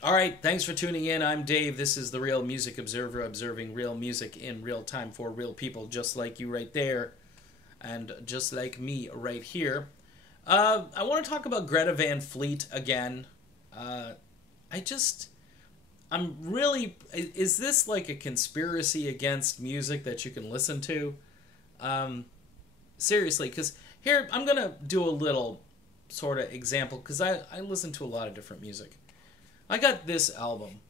All right, thanks for tuning in. I'm Dave. This is the Real Music Observer, observing real music in real time for real people, just like you right there, and just like me right here. I want to talk about Greta Van Fleet again. Uh, I just, I'm really. Is this like a conspiracy against music that you can listen to? Um, Seriously, because here I'm gonna do a little sort of example because I listen to a lot of different music. I got this album.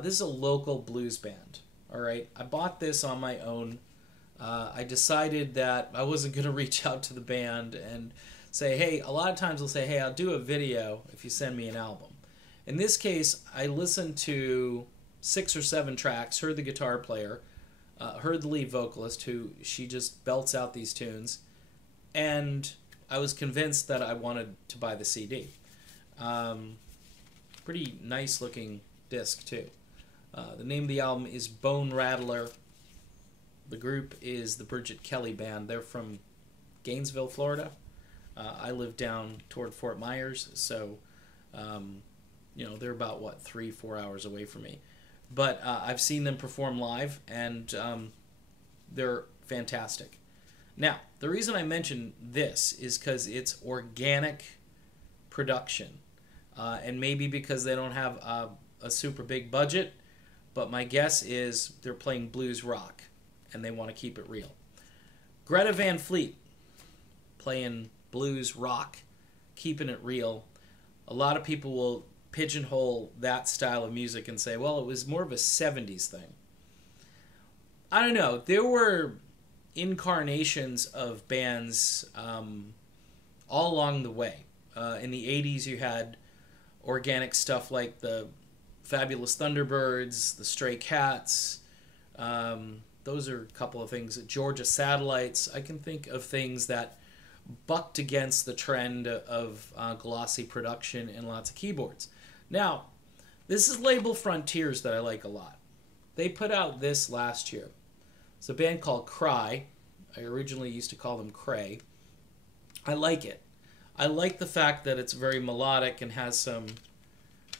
This is a local blues band. All right, I bought this on my own. I decided that I wasn't going to reach out to the band and say, hey, a lot of times they'll say, hey, I'll do a video if you send me an album. In this case, I listened to 6 or 7 tracks, heard the guitar player, heard the lead vocalist who she just belts out these tunes, and I was convinced that I wanted to buy the CD. Um, Pretty nice looking disc too. The name of the album is Bone Rattler. The group is the Bridget Kelly Band. They're from Gainesville, Florida. I live down toward Fort Myers, so they're about 3-4 hours away from me. But I've seen them perform live, and they're fantastic. Now, the reason I mention this is because it's organic production. And maybe because they don't have a super big budget, but my guess is they're playing blues rock and they want to keep it real. Greta Van Fleet playing blues rock, keeping it real. A lot of people will pigeonhole that style of music and say, well, it was more of a 70s thing. I don't know. There were incarnations of bands all along the way. In the 80s, you had organic stuff like the Fabulous Thunderbirds, the Stray Cats. Those are a couple of things. Georgia Satellites. I can think of things that bucked against the trend of glossy production and lots of keyboards. Now, this is label Frontiers that I like a lot. They put out this last year. It's a band called Cry. I originally used to call them Cray. I like it. I like the fact that it's very melodic and has some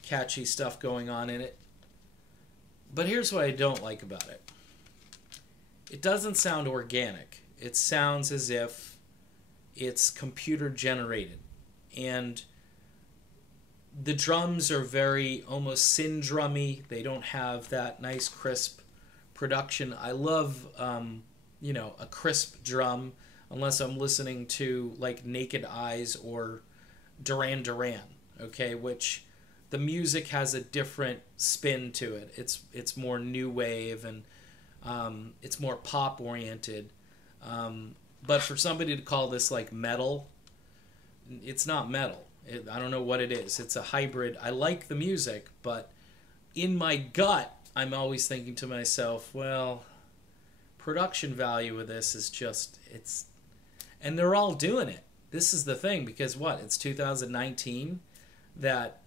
catchy stuff going on in it. But here's what I don't like about it. It doesn't sound organic. It sounds as if it's computer generated. And the drums are very almost syndrummy. They don't have that nice crisp production. I love, a crisp drum, unless I'm listening to like Naked Eyes or Duran Duran, okay, which the music has a different spin to it. It's more new wave and it's more pop oriented. But for somebody to call this like metal, it's not metal. I don't know what it is. It's a hybrid. I like the music, but in my gut, I'm always thinking to myself, well, production value of this is just, and they're all doing it. This is the thing, because it's 2019, that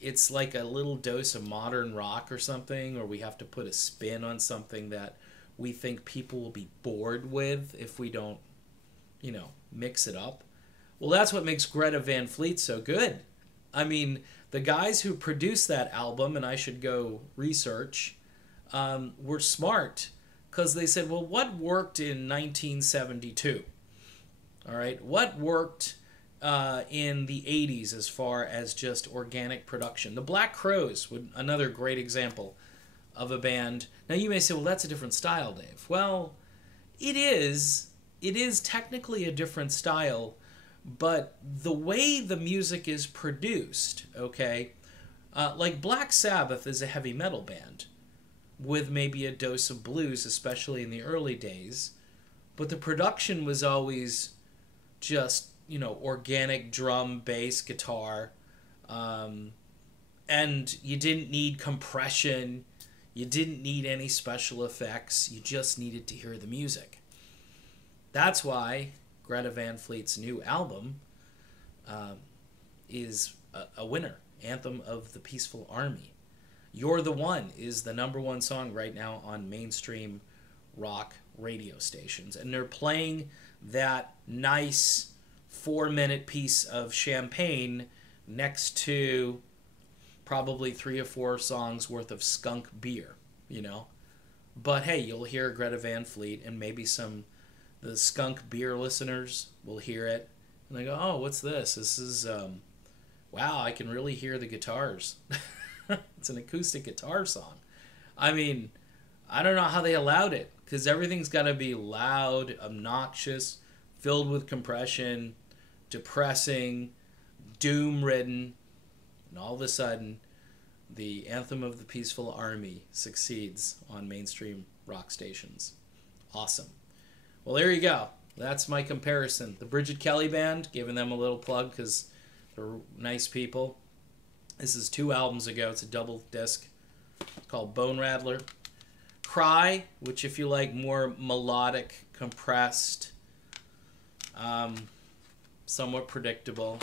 it's like a little dose of modern rock or something, or we have to put a spin on something that we think people will be bored with if we don't, mix it up. Well, that's what makes Greta Van Fleet so good. I mean, the guys who produced that album, and I should go research, were smart, because they said, well, what worked in 1972? All right, what worked in the 80s as far as just organic production? The Black Crowes, another great example of a band. Now you may say, well, that's a different style, Dave. Well, it is. It is technically a different style, but the way the music is produced, okay, like Black Sabbath is a heavy metal band with maybe a dose of blues, especially in the early days, but the production was always just, organic drum, bass, guitar, and you didn't need compression, you didn't need any special effects, you just needed to hear the music. That's why Greta Van Fleet's new album is a winner, Anthem of the Peaceful Army. You're the One is the #1 song right now on mainstream rock radio stations, and they're playing that nice 4-minute piece of champagne next to probably 3 or 4 songs worth of skunk beer, you know. But hey, you'll hear Greta Van Fleet, and maybe the skunk beer listeners will hear it, and they go, "Oh, what's this? This is wow, I can really hear the guitars." It's an acoustic guitar song. I mean, I don't know how they allowed it, because everything's got to be loud, obnoxious, filled with compression, depressing, doom-ridden, and all of a sudden, the Anthem of the Peaceful Army succeeds on mainstream rock stations. Awesome. Well, there you go. That's my comparison. The Bridget Kelly Band, giving them a little plug because they're nice people. This is 2 albums ago. It's a double disc. It's called Bone Rattler. Cry, which if you like more melodic, compressed, somewhat predictable,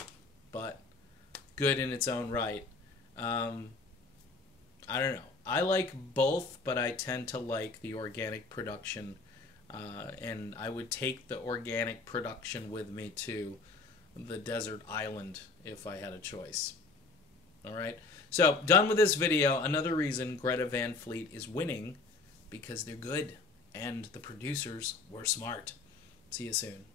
but good in its own right. I don't know. I like both, but I tend to like the organic production, and I would take the organic production with me to the desert island if I had a choice. All right? So, done with this video. Another reason Greta Van Fleet is winning, because they're good, and the producers were smart. See you soon.